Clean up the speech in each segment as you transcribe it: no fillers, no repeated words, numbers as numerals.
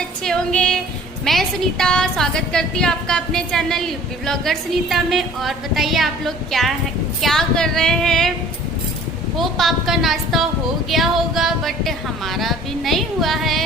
अच्छे होंगे। मैं सुनीता स्वागत करती हूँ आपका अपने चैनल यूपी ब्लॉगर सुनीता में। और बताइए आप लोग क्या कर रहे हैं। होप आपका नाश्ता हो गया होगा, बट हमारा अभी नहीं हुआ है।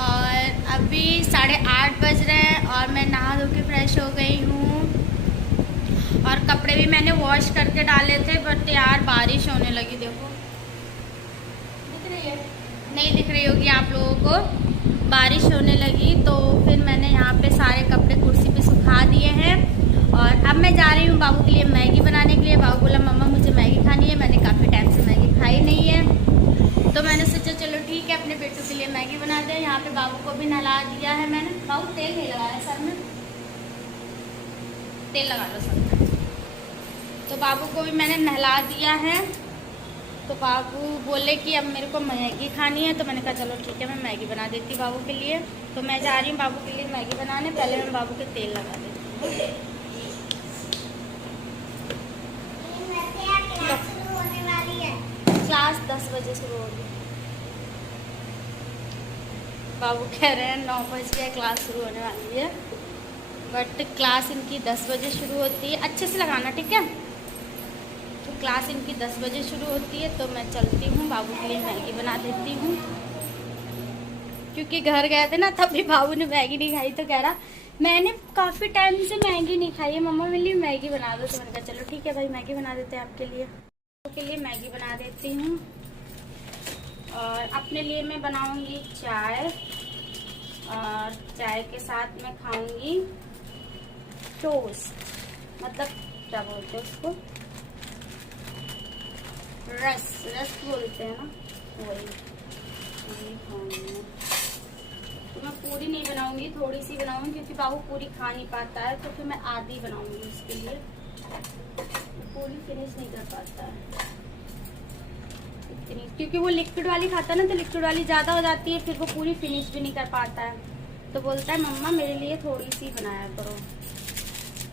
और अभी 8:30 बज रहे हैं और मैं नहा धो के फ्रेश हो गई हूँ। और कपड़े भी मैंने वॉश करके डाले थे, बट यार बारिश होने लगी। देखो दिख रही है, नहीं दिख रही होगी आप लोगों को। बारिश होने लगी तो फिर मैंने यहाँ पे सारे कपड़े कुर्सी पे सुखा दिए हैं। और अब मैं जा रही हूँ बाबू के लिए मैगी बनाने के लिए। बाबू बोला मम्मा मुझे मैगी खानी है, मैंने काफ़ी टाइम से मैगी खाई नहीं है। तो मैंने सोचा चलो ठीक है अपने बेटू के लिए मैगी बना दें। यहाँ पे बाबू को भी नहला दिया है मैंने। बाबू तेल नहीं लगाया सर में, तेल लगा लो सर में। तो बाबू को भी मैंने नहला दिया है। तो बाबू बोले कि अब मेरे को मैगी खानी है, तो मैंने कहा चलो ठीक है मैं मैगी बना देती बाबू के लिए। तो मैं जा रही हूँ बाबू के लिए मैगी बनाने। पहले मैं बाबू के तेल लगा देती हूँ। क्लास 10 बजे शुरू होगी। बाबू कह रहे हैं 9 बज गया क्लास शुरू होने वाली है, बट क्लास इनकी 10 बजे शुरू होती है। अच्छे से लगाना ठीक है। तो क्लास इनकी 10 बजे शुरू होती है। तो मैं चलती हूँ बाबू के लिए मैगी बना देती हूँ। क्योंकि घर गए थे ना, तब भी बाबू ने मैगी नहीं खाई। तो कह रहा मैंने काफ़ी टाइम से मैगी नहीं खाई है, मम्मा मेरे लिए मैगी बना दो। तो मैंने कहा चलो ठीक है भाई मैगी बना देते हैं आपके लिए। के लिए मैगी बना देती हूँ। और अपने लिए मैं बनाऊंगी चाय, और चाय के साथ मैं खाऊंगी टोस्ट, मतलब क्या बोलते हैं उसको, रस बोलते हैं ना, वही खाऊंगी। तो मैं पूरी नहीं बनाऊंगी, थोड़ी सी बनाऊंगी क्योंकि बाबू पूरी खा नहीं पाता है। तो फिर मैं आधी बनाऊंगी उसके लिए, पूरी फिनिश नहीं कर पाता है इतनी, क्योंकि वो लिक्विड वाली खाता है ना, तो लिक्विड वाली ज्यादा हो जाती है, फिर वो पूरी फिनिश भी नहीं कर पाता है। तो बोलता है मम्मा मेरे लिए थोड़ी सी बनाया करो।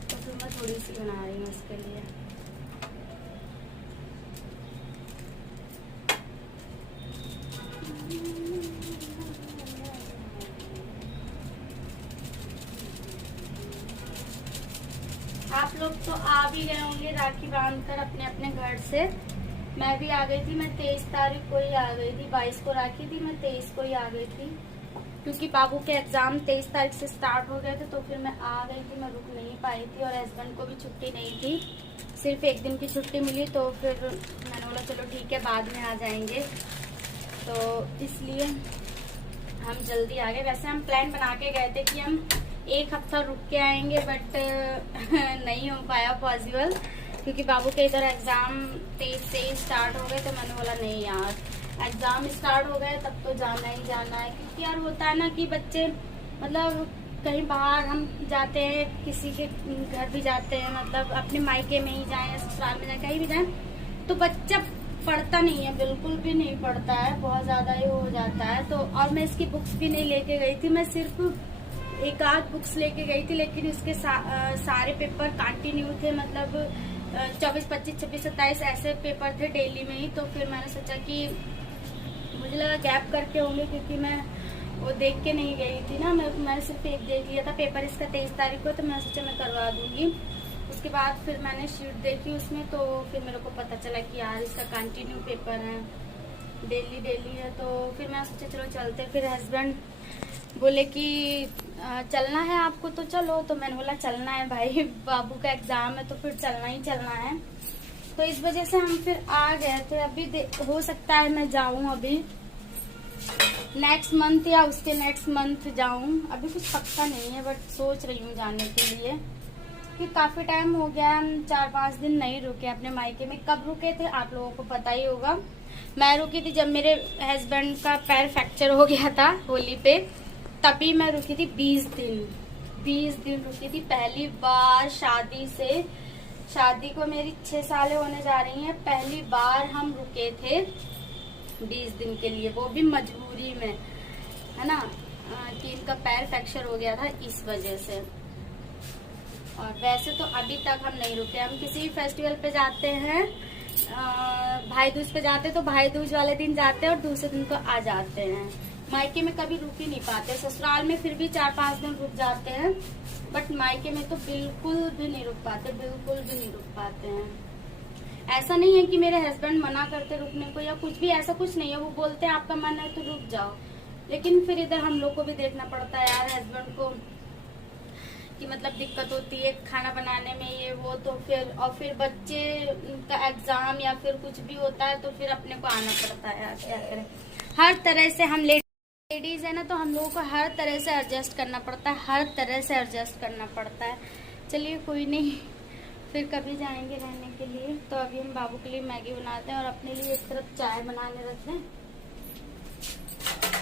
तो फिर मैं थोड़ी सी बना रही हूँ उसके लिए। आप लोग तो आ भी गए होंगे राखी बांधकर अपने अपने घर से। मैं भी आ गई थी। मैं 23 तारीख को ही आ गई थी। 22 को राखी थी, मैं 23 को ही आ गई थी। क्योंकि बाबू के एग्जाम 23 तारीख से स्टार्ट हो गए थे, तो फिर मैं आ गई थी। मैं रुक नहीं पाई थी और हस्बैंड को भी छुट्टी नहीं थी, सिर्फ 1 दिन की छुट्टी मिली। तो फिर मैंने बोला चलो ठीक है बाद में आ जाएंगे। तो इसलिए हम जल्दी आ गए। वैसे हम प्लान बना के गए थे कि हम 1 हफ्ता रुक के आएंगे, बट नहीं हो पाया पॉसिबल, क्योंकि बाबू के इधर एग्जाम 23 से स्टार्ट हो गए। तो मैंने बोला नहीं यार, एग्जाम स्टार्ट हो गए तब तो जाना ही जाना है। क्योंकि यार होता है ना कि बच्चे मतलब कहीं बाहर हम जाते हैं, किसी के घर भी जाते हैं, मतलब अपने मायके में ही जाएं या ससुराल में जाए, कहीं भी जाए, तो बच्चा पढ़ता नहीं है, बिल्कुल भी नहीं पढ़ता है, बहुत ज्यादा ही हो जाता है। तो और मैं इसकी बुक्स भी नहीं लेके गई थी, मैं सिर्फ 1 आध बुक्स लेके गई थी, लेकिन उसके सारे पेपर कंटिन्यू थे, मतलब 24, 25, 26, 27 ऐसे पेपर थे डेली में ही। तो फिर मैंने सोचा कि मुझे लगा गैप करके होंगे, क्योंकि मैं वो देख के नहीं गई थी ना। मैंने सिर्फ एक देख लिया था पेपर इसका 23 तारीख को, तो मैं सोचा मैं करवा दूंगी। उसके बाद फिर मैंने शीट देखी उसमें, तो फिर मेरे को पता चला कि यार इसका कंटिन्यू पेपर है, डेली है। तो फिर मैं सोचा चलो चलते। फिर हस्बैंड बोले कि चलना है आपको तो चलो। तो मैंने बोला चलना है भाई, बाबू का एग्जाम है तो फिर चलना ही चलना है। तो इस वजह से हम फिर आ गए थे। अभी हो सकता है मैं जाऊं अभी नेक्स्ट मंथ या उसके नेक्स्ट मंथ जाऊं, अभी कुछ पक्का नहीं है, बट सोच रही हूँ जाने के लिए। कि काफी टाइम हो गया, हम 4-5 दिन नहीं रुके अपने मायके में। कब रुके थे आप लोगों को पता ही होगा। मैं रुकी थी जब मेरे हस्बैंड का पैर फ्रैक्चर हो गया था होली पे, तभी मैं रुकी थी 20 दिन रुकी थी। पहली बार शादी को मेरी 6 साल होने जा रही हैं, पहली बार हम रुके थे 20 दिन के लिए, वो भी मजबूरी में, है ना, कि इनका पैर फ्रैक्चर हो गया था इस वजह से। और वैसे तो अभी तक हम नहीं रुके। हम किसी भी फेस्टिवल पे जाते हैं, भाई दूज पे जाते हैं, तो भाई दूज वाले दिन जाते हैं और दूसरे दिन को आ जाते हैं। मायके में कभी रुक ही नहीं पाते। ससुराल में फिर भी 4-5 दिन रुक जाते हैं, बट मायके में तो बिल्कुल भी नहीं रुक पाते, बिल्कुल भी नहीं रुक पाते हैं। ऐसा नहीं है कि मेरे हस्बैंड मना करते रुकने को या कुछ भी, ऐसा कुछ नहीं है। वो बोलते हैं आपका मन है तो रुक जाओ, लेकिन फिर इधर हम लोग को भी देखना पड़ता है यार, हस्बैंड को कि मतलब दिक्कत होती है खाना बनाने में ये वो, तो फिर बच्चे का एग्जाम या फिर कुछ भी होता है तो फिर अपने को आना पड़ता है यार, क्या करें। हर तरह से हम लेडीज है ना, तो हम लोगों को हर तरह से एडजस्ट करना पड़ता है, हर तरह से एडजस्ट करना पड़ता है। चलिए कोई नहीं, फिर कभी जाएंगे रहने के लिए। तो अभी हम बाबू के लिए मैगी बनाते हैं और अपने लिए इस तरफ चाय बनाने रखते हैं,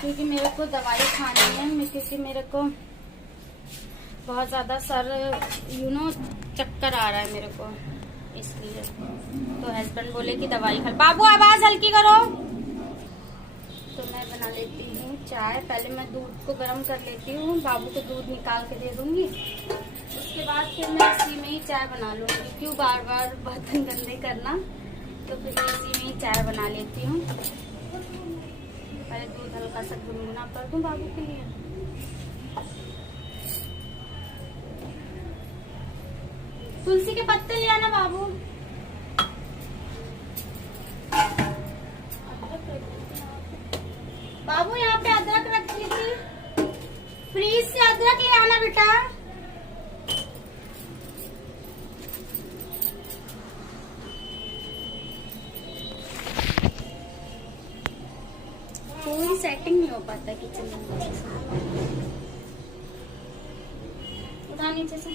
क्योंकि मेरे को दवाई खानी है, क्योंकि मेरे को बहुत ज्यादा सर चक्कर आ रहा है मेरे को, इसलिए। तो हस्बैंड बोले कि दवाई खा। बाबू आवाज हल्की करो। तो मैं बना लेती हूँ चाय। पहले मैं दूध को गर्म कर लेती हूँ, बाबू को दूध निकाल के दे दूंगी, उसके बाद फिर मैं इसी में ही चाय बना लूंगी। क्यों बार बार बर्तन गंदे करना, तो फिर मैं इसी में ही चाय बना लेती हूँ। पहले दूध हल्का सा गुनगुना कर दूं बाबू के लिए। तुलसी के पत्ते ले आना बाबू। बाबू यहाँ पे अदरक रखी थी, फ्रीज से अदरक ले आना बेटा। कोई सेटिंग नहीं हो पाता किचन में। उठा नीचे से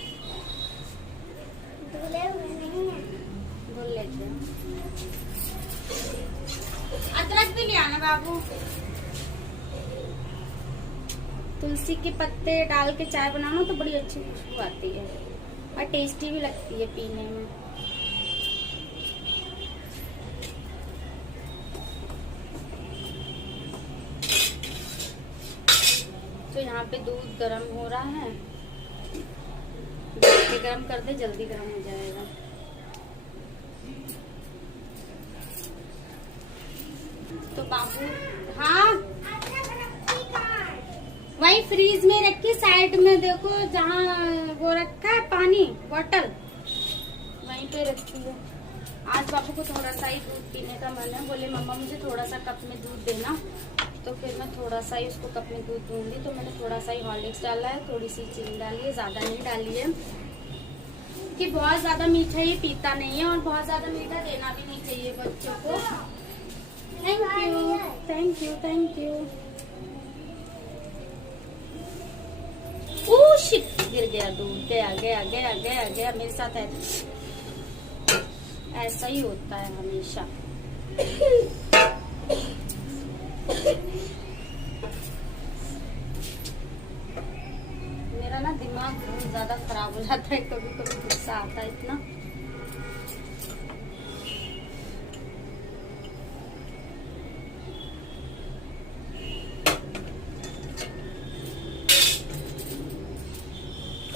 धुल लेते हैं। अदरक भी ले आना बाबू। तुलसी के पत्ते डाल के चाय बनाना तो बड़ी अच्छी खुशबू आती है और टेस्टी भी लगती है पीने में। तो यहाँ पे दूध गरम हो रहा है, गरम कर दे, जल्दी गरम हो जाएगा। तो बाबू, हाँ वही फ्रीज में रखी साइड में, देखो जहाँ वो रखा है पानी बॉटल, वहीं पे रखी है। आज बाबू को थोड़ा सा ही दूध पीने का मन है, बोले मम्मा मुझे थोड़ा सा कप में दूध देना, तो फिर मैं थोड़ा सा ही उसको कप में दूध दूंगी। तो मैंने थोड़ा सा ही हॉर्लिक्स डाला है, थोड़ी सी चीनी डाली है, ज्यादा नहीं डाली है, कि बहुत ज्यादा मीठा ये पीता नहीं है और बहुत ज्यादा मीठा देना भी नहीं चाहिए बच्चों को। Thank you thank you thank you. Oh shit, गिर गया दूध, गया गया गया गया गया। मेरे साथ ऐसा ही होता है हमेशा। मेरा ना दिमाग बहुत ज्यादा खराब हो जाता है, कभी कभी गुस्सा आता है इतना।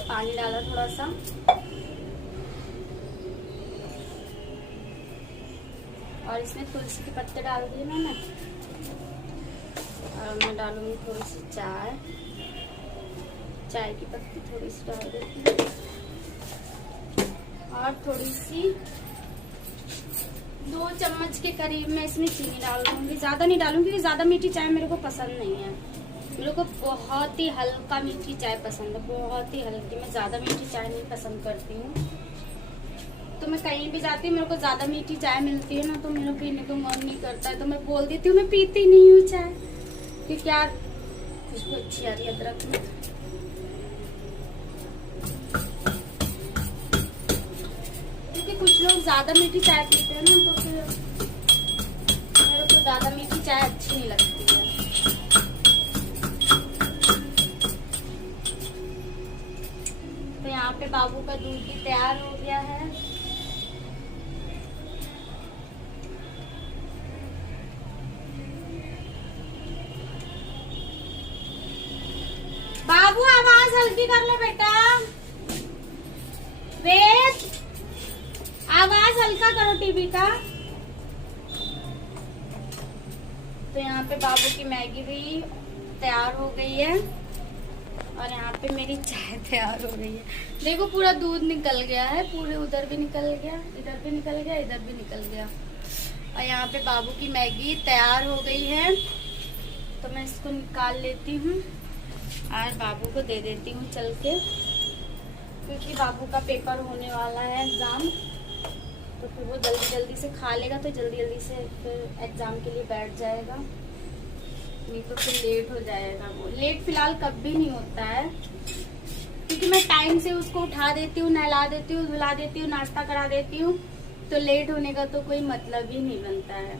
पानी डाला थोड़ा सा, और इसमें तुलसी के पत्ते डाल दिए मैंने, और मैं डालूंगी थोड़ी सी चाय की पत्ती थोड़ी सी डाल देती हूँ, और थोड़ी सी 2 चम्मच के करीब मैं इसमें चीनी डाल दूंगी। ज्यादा नहीं डालूंगी क्योंकि ज्यादा मीठी चाय मेरे को पसंद नहीं है। मेरे को बहुत ही हल्का मीठी चाय पसंद है, बहुत ही हल्की। मैं ज्यादा मीठी चाय नहीं पसंद करती हूँ। तो मैं कहीं भी जाती हूँ, मेरे को ज्यादा मीठी चाय मिलती है ना, तो मेरा पीने को मन नहीं करता है, तो मैं बोल देती हूँ मैं पीती नहीं हूँ चाय, क्योंकि यार खुशबू अच्छी आ रही है अदरक में। क्योंकि कुछ लोग ज्यादा मीठी चाय पीते हैं ना, तो फिर मेरे को ज्यादा मीठी चाय अच्छी नहीं लगती है। तो यहाँ पे बाबू का दूध भी तैयार हो गया है। बाबू आवाज हल्की कर लो बेटा। वेद आवाज हल्का करो टीवी का। तो यहाँ पे बाबू की मैगी भी तैयार हो गई है और यहाँ पे मेरी चाय तैयार हो गई है। देखो पूरा दूध निकल गया है, पूरे उधर भी निकल गया, इधर भी निकल गया, इधर भी निकल गया। और यहाँ पे बाबू की मैगी तैयार हो गई है, तो मैं इसको निकाल लेती हूँ और बाबू को दे देती हूँ चल के, क्योंकि बाबू का पेपर होने वाला है एग्जाम, तो फिर वो जल्दी जल्दी से खा लेगा तो जल्दी जल्दी से फिर एग्जाम के लिए बैठ जाएगा, नहीं तो फिर लेट हो जाएगा। वो लेट फिलहाल कभी नहीं होता है, क्योंकि मैं टाइम से उसको उठा देती हूँ, नहला देती हूँ, धुला देती हूँ, नाश्ता करा देती हूँ, तो लेट होने का तो कोई मतलब ही नहीं बनता है।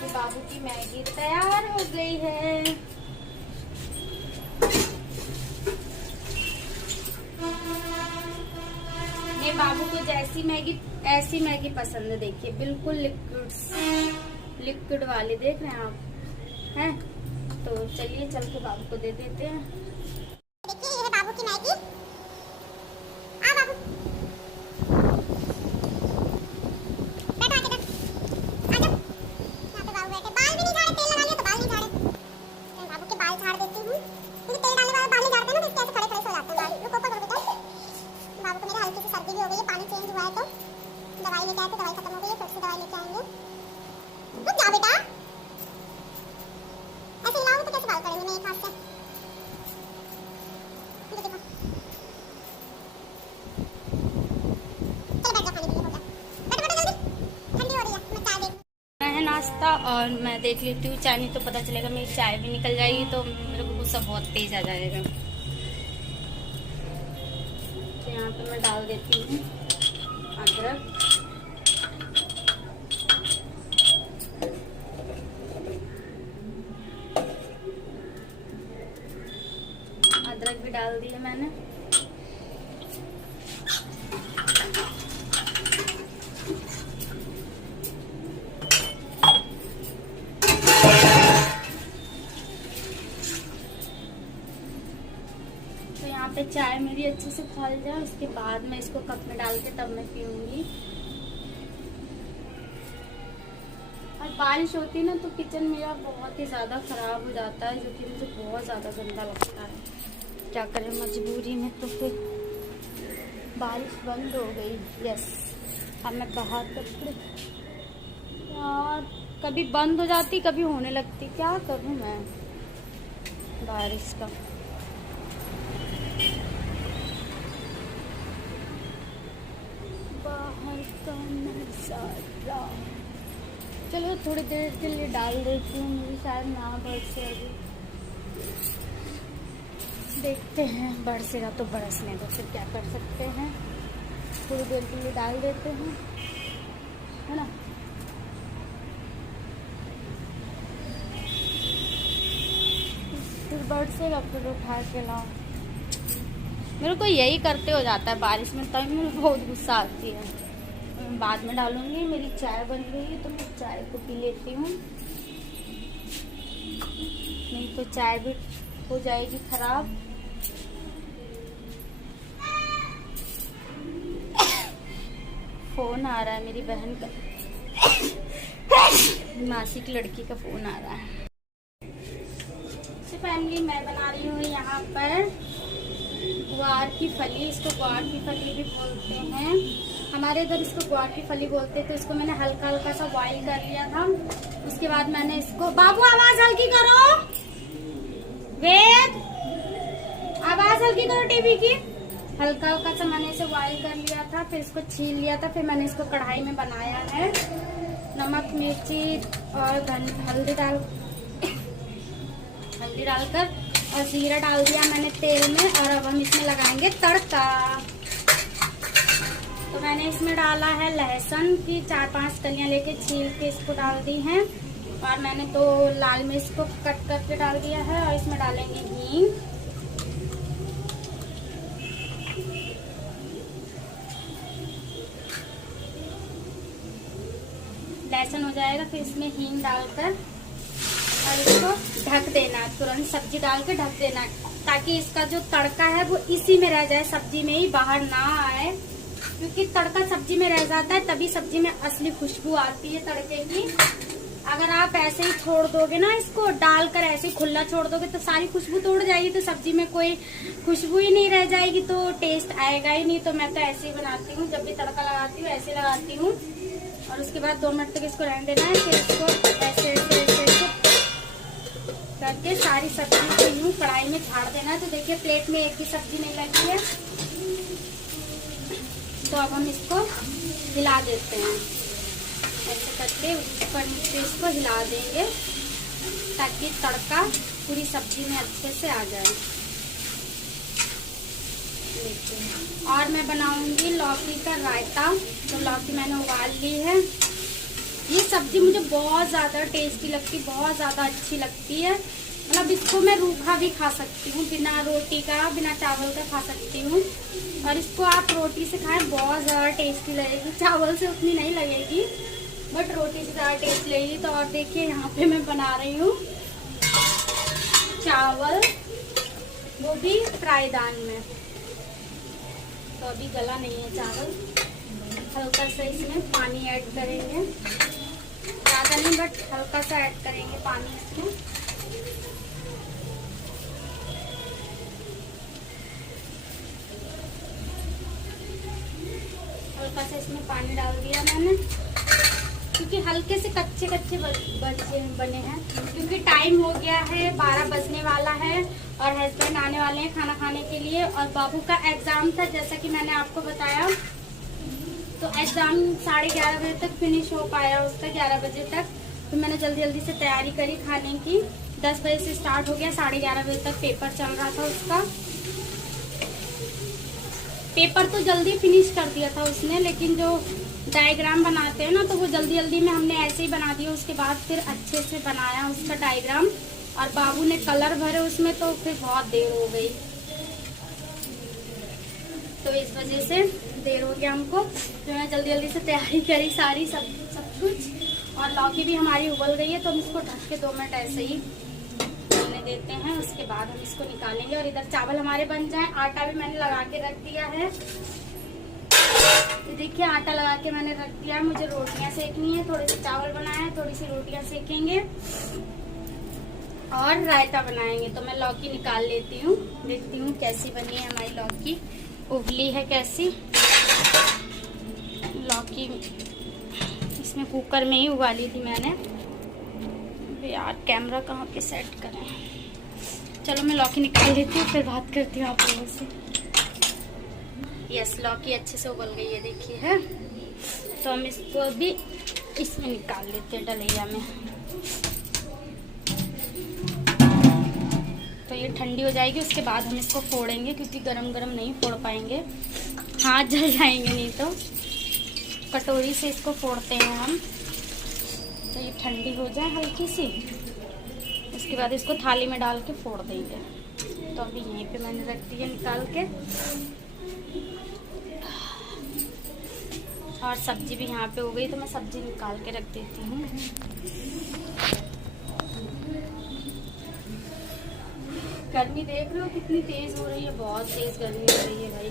तो बाबू की मैगी तैयार हो गई है। मेरे बाबू को जैसी मैगी ऐसी मैगी पसंद है, देखिए बिल्कुल लिक्विड वाली, देख रहे हैं आप हैं। तो चलिए चल के बाबू को दे देते हैं। देखिए ये है बाबू की मैगी। आ बाबू बैठो, आ जाओ। यहाँ पे बाबू बैठे, बाल भी नहीं झाड़े, तेल लगा लिया तो बाल नहीं झाड़े। मैं बाबू के बाल झाड़ देती हूँ, क्योंकि तेल डालने वाले बाल नहीं झाड़ते ना, तो इसके ऐसे खड़े खड़े सो जाते हैं बाल। रुको ऊपर करो बेटा। बाबू को मेरे हल्की सी सर्दी भी हो गई है, पानी चेंज हुआ है, तो दवाई लेके आए थे, दवाई खत्म हो गई है, फिर से दवाई लेके आएंगे। रुक जाओ बेटा, ऐसे हिलाओगे तो कैसे बाल करेंगे मैं एक हाथ से। ये देखो, चलो बैठ जाओ, खाने के लिए हो गया। बैठो बैठो जल्दी, ठंडी हो रही है, मैं चाय देती है नाश्ता और मैं देख लेती हूँ चाय, नहीं तो पता चलेगा मेरी चाय भी निकल जाएगी, तो मेरे को गुस्सा बहुत तेज आ जाएगा। तो यहाँ पे मैं डाल देती हूँ अदरक, अदरक भी डाल दिया मैंने। तो यहाँ पे चाय मेरी अच्छे से खौल जाए, उसके बाद मैं इसको कप में डाल के तब मैं पीऊंगी। और बारिश होती है ना तो किचन मेरा बहुत ही ज़्यादा ख़राब हो जाता है, जो कि मुझे बहुत ज़्यादा गंदा लगता है। क्या करें मजबूरी में, तो फिर बारिश बंद हो गई। यस, अब मैं बाहर कपड़े, यार कभी बंद हो जाती कभी होने लगती, क्या करूं मैं बारिश का। बाहर का नजारा, चलो थोड़ी देर के लिए डाल देती हूँ, मुझे शायद ना बरसे, अभी देखते हैं, बरसेगा तो बरसने दो, फिर क्या कर सकते हैं। थोड़ी देर के लिए डाल देते हैं, है ना। फिर बरसेगा फिर उठा के लाओ। मेरे को यही करते हो जाता है बारिश में, तभी मुझे बहुत गुस्सा आती है। मैं बाद में डालूंगी। मेरी चाय बन गई है तो मैं चाय को पी लेती हूँ, नहीं तो चाय भी हो जाएगी खराब। फोन आ रहा है मेरी बहन का, मासी की लड़की का फोन आ रहा है। फैमिली मैं बना रही हूँ यहाँ पर ग्वार की फली, इसको ग्वार की फली भी बोलते हैं, हमारे इधर इसको ग्वार की फली बोलते हैं। तो इसको मैंने हल्का हल्का सा बॉईल कर लिया था, उसके बाद मैंने इसको, बाबू आवाज हल्की करो, वेद आवाज हल्की करो टीवी की। हल्का हल्का सा मैंने इसे बॉईल कर लिया था, फिर इसको छील लिया था, फिर मैंने इसको कढ़ाई में बनाया है। नमक मिर्ची और हल्दी डालकर और जीरा डाल दिया मैंने तेल में, और अब हम इसमें लगाएंगे तड़का। तो मैंने इसमें डाला है लहसुन की 4-5 कलियां लेके छील के इसको डाल दी हैं, और मैंने 2 लाल मिर्च को कट करके डाल दिया है, और इसमें डालेंगे हींग। लहसुन हो जाएगा फिर इसमें हींग डालकर और इसको ढक देना, तुरंत सब्जी डाल के ढक देना, ताकि इसका जो तड़का है वो इसी में रह जाए, सब्जी में ही बाहर ना आए। क्योंकि तड़का सब्जी में रह जाता है तभी सब्जी में असली खुशबू आती है तड़के की। अगर आप ऐसे ही छोड़ दोगे ना, इसको डालकर ऐसे ही खुला छोड़ दोगे तो सारी खुशबू तो उड़ जाएगी, तो सब्जी में कोई खुशबू ही नहीं रह जाएगी, तो टेस्ट आएगा ही नहीं। तो मैं तो ऐसे ही बनाती हूँ, जब भी तड़का लगाती हूँ ऐसे लगाती हूँ। और उसके बाद 2 मिनट तक इसको रहने देना है। फिर इसको ऐसे ऐसे ऐसे करके सारी सब्जी को यूँ कढ़ाई में झाड़ देना है। तो देखिए प्लेट में एक भी सब्जी नहीं लगी है। तो अब हम इसको हिला देते हैं, ऐसे करके ऊपर नीचे इसको हिला देंगे ताकि तड़का पूरी सब्जी में अच्छे से आ जाए। देखिए, और मैं बनाऊंगी लौकी का रायता। तो लौकी मैंने उबाल ली है। ये सब्जी मुझे बहुत ज़्यादा टेस्टी लगती, बहुत ज़्यादा अच्छी लगती है। मतलब इसको मैं रूखा भी खा सकती हूँ, बिना रोटी का, बिना चावल का खा सकती हूँ। और इसको आप रोटी से खाएं, बहुत ज़्यादा टेस्टी लगेगी। चावल से उतनी नहीं लगेगी, बट रोटी से ज़्यादा टेस्ट लगेगी। तो और देखिए यहाँ पे मैं बना रही हूँ चावल, वो भी फ्राई दान में। तो अभी गला नहीं है चावल, हल्का सा इसमें पानी ऐड करेंगे, ज़्यादा नहीं बट हल्का सा ऐड करेंगे पानी इसमें। हल्का सा इसमें पानी डाल दिया मैंने, क्योंकि हल्के से कच्चे कच्चे बने हैं। क्योंकि टाइम हो गया है, 12 बजने वाला है और हस्बैंड आने वाले हैं खाना खाने के लिए। और बाबू का एग्जाम था, जैसा कि मैंने आपको बताया। तो एग्जाम 11:30 बजे तक फिनिश हो पाया उसका, 11 बजे तक। तो मैंने जल्दी जल्दी से तैयारी करी खाने की। 10 बजे से स्टार्ट हो गया, 11:30 बजे तक पेपर चल रहा था उसका। पेपर तो जल्दी फिनिश कर दिया था उसने, लेकिन जो डायग्राम बनाते हैं ना, तो वो जल्दी जल्दी में हमने ऐसे ही बना दिया। उसके बाद फिर अच्छे से बनाया उसका डायग्राम, और बाबू ने कलर भरे उसमें, तो फिर बहुत देर हो गई। तो इस वजह से देर हो गया हमको। तो मैं जल्दी जल्दी से तैयारी करी सारी सब कुछ। और लौकी भी हमारी उबल गई है, तो हम इसको ढक के 2 मिनट ऐसे ही बनने देते हैं। उसके बाद हम इसको निकालेंगे। और इधर चावल हमारे बन जाए। आटा भी मैंने लगा के रख दिया है। देखिए आटा लगा के मैंने रख दिया है। मुझे रोटियां सेकनी है, थोड़े से चावल बनाए हैं, थोड़ी सी रोटियां सेकेंगे और रायता बनाएंगे। तो मैं लौकी निकाल लेती हूँ, देखती हूँ कैसी बनी है हमारी लौकी, उबली है कैसी। लौकी इसमें कुकर में ही उबाली थी मैंने। यार कैमरा कहाँ पे सेट करें। चलो मैं लौकी निकाल लेती हूँ, फिर बात करती हूँ आप लोगों से। यस, लौकी अच्छे से उबल गई है, देखिए है। तो हम इसको भी इसमें निकाल लेते हैं डलिया में। तो ये ठंडी हो जाएगी, उसके बाद हम इसको फोड़ेंगे, क्योंकि गरम गरम नहीं फोड़ पाएंगे, हाथ जल जाएंगे नहीं तो। कटोरी से इसको फोड़ते हैं हम। तो ये ठंडी हो जाए हल्की सी, उसके बाद इसको थाली में डाल के फोड़ देंगे। तो अभी यहीं पे मैंने रख दिया निकाल के। और सब्जी भी यहाँ पे हो गई, तो मैं सब्जी निकाल के रख देती हूँ। गर्मी देख रहे हो कितनी तेज हो रही है, बहुत तेज गर्मी हो रही है भाई।